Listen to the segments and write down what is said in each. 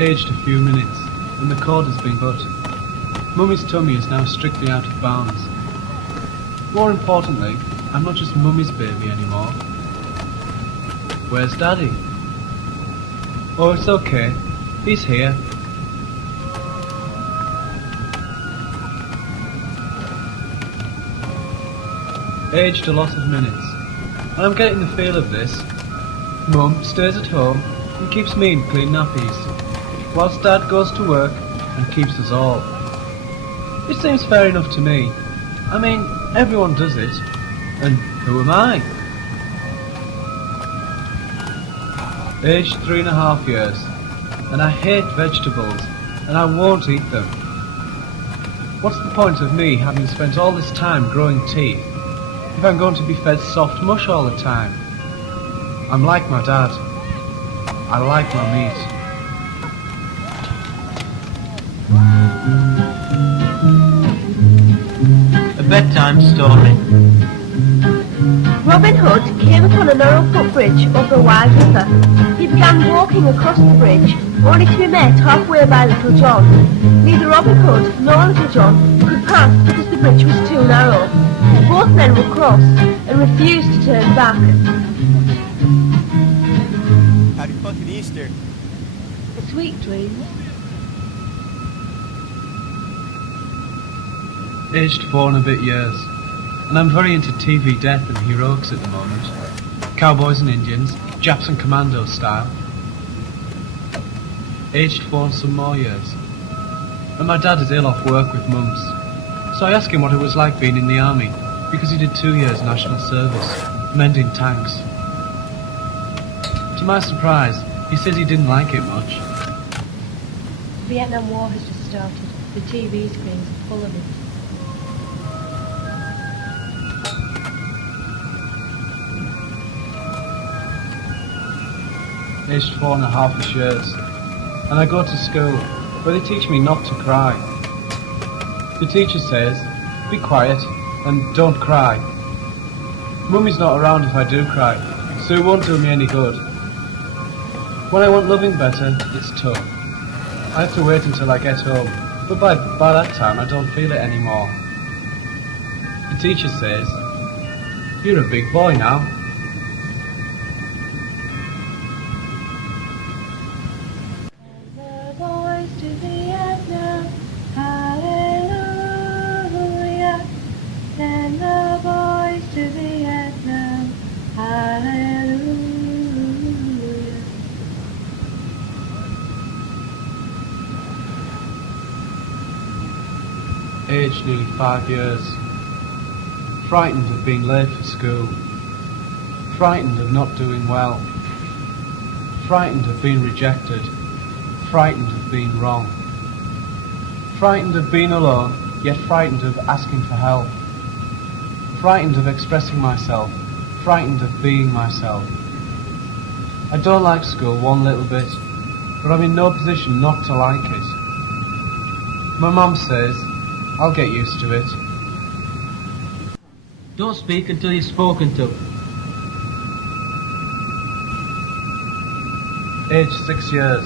aged a few minutes, and the cord has been cut. Mummy's tummy is now strictly out of bounds. More importantly, I'm not just Mummy's baby anymore. Where's Daddy? Oh, it's okay. He's here. Aged a lot of minutes, and I'm getting the feel of this. Mum stays at home and keeps me in clean nappies, whilst Dad goes to work and keeps us all. It seems fair enough to me. I mean, everyone does it, and who am I? Aged 3.5 years, and I hate vegetables, and I won't eat them. What's the point of me having spent all this time growing teeth if I'm going to be fed soft mush all the time? I'm like my dad. I like my meat. A bedtime story. Robin Hood came upon a narrow footbridge over a wide river. He began walking across the bridge, only to be met halfway by Little John. Neither Robin Hood nor Little John could pass because the bridge was too narrow. Both men were cross and refused to turn back. Happy fucking Easter. Sweet dreams. Aged 4 and a bit years, and I'm very into TV death and heroics at the moment. Cowboys and Indians, Japs and Commandos style. Aged 4 and some more years, and my dad is ill off work with mumps. So I asked him what it was like being in the army, because he did 2 years national service, mending tanks. To my surprise, he says he didn't like it much. The Vietnam War has just started. The TV screens are full of it. Aged 4.5 years, and I go to school where they teach me not to cry. The teacher says, be quiet and don't cry. Mummy's not around if I do cry, so it won't do me any good. When I want loving better, it's tough. I have to wait until I get home, but by that time I don't feel it anymore. The teacher says, you're a big boy now. The boys to Vietnam, hallelujah. Send the boys to Vietnam, hallelujah. Aged nearly 5 years. Frightened of being late for school. Frightened of not doing well. Frightened of being rejected. Frightened of being wrong. Frightened of being alone, yet frightened of asking for help. Frightened of expressing myself. Frightened of being myself. I don't like school one little bit, but I'm in no position not to like it. My mum says, I'll get used to it. Don't speak until you're spoken to. Aged 6 years,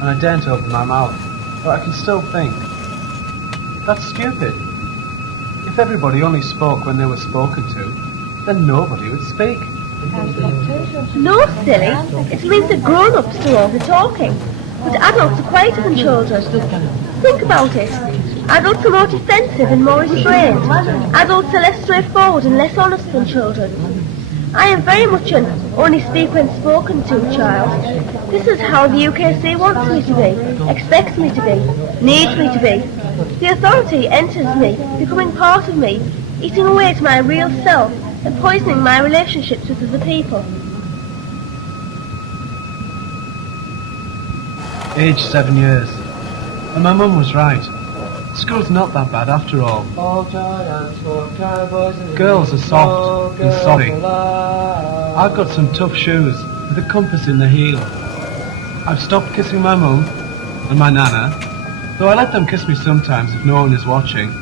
and I daren't open my mouth, but I can still think. That's stupid. If everybody only spoke when they were spoken to, then nobody would speak. No, silly. It means that grown-ups do all the talking. But adults are quieter than children. Think about it. Adults are more defensive and more restrained. Adults are less straightforward and less honest than children. I am very much an only speak when spoken to child. This is how the UKC wants me to be, expects me to be, needs me to be. The authority enters me, becoming part of me, eating away at my real self and poisoning my relationships with other people. Aged 7 years, and my mum was right. School's not that bad after all. Girls are soft and sorry. I've got some tough shoes with a compass in the heel. I've stopped kissing my mum and my nana, though I let them kiss me sometimes if no one is watching.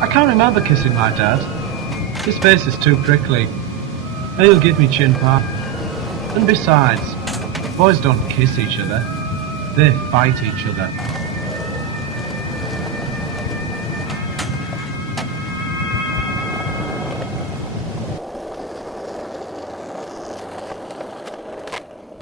I can't remember kissing my dad. His face is too prickly, and he'll give me chin pap. And besides, boys don't kiss each other. They fight each other.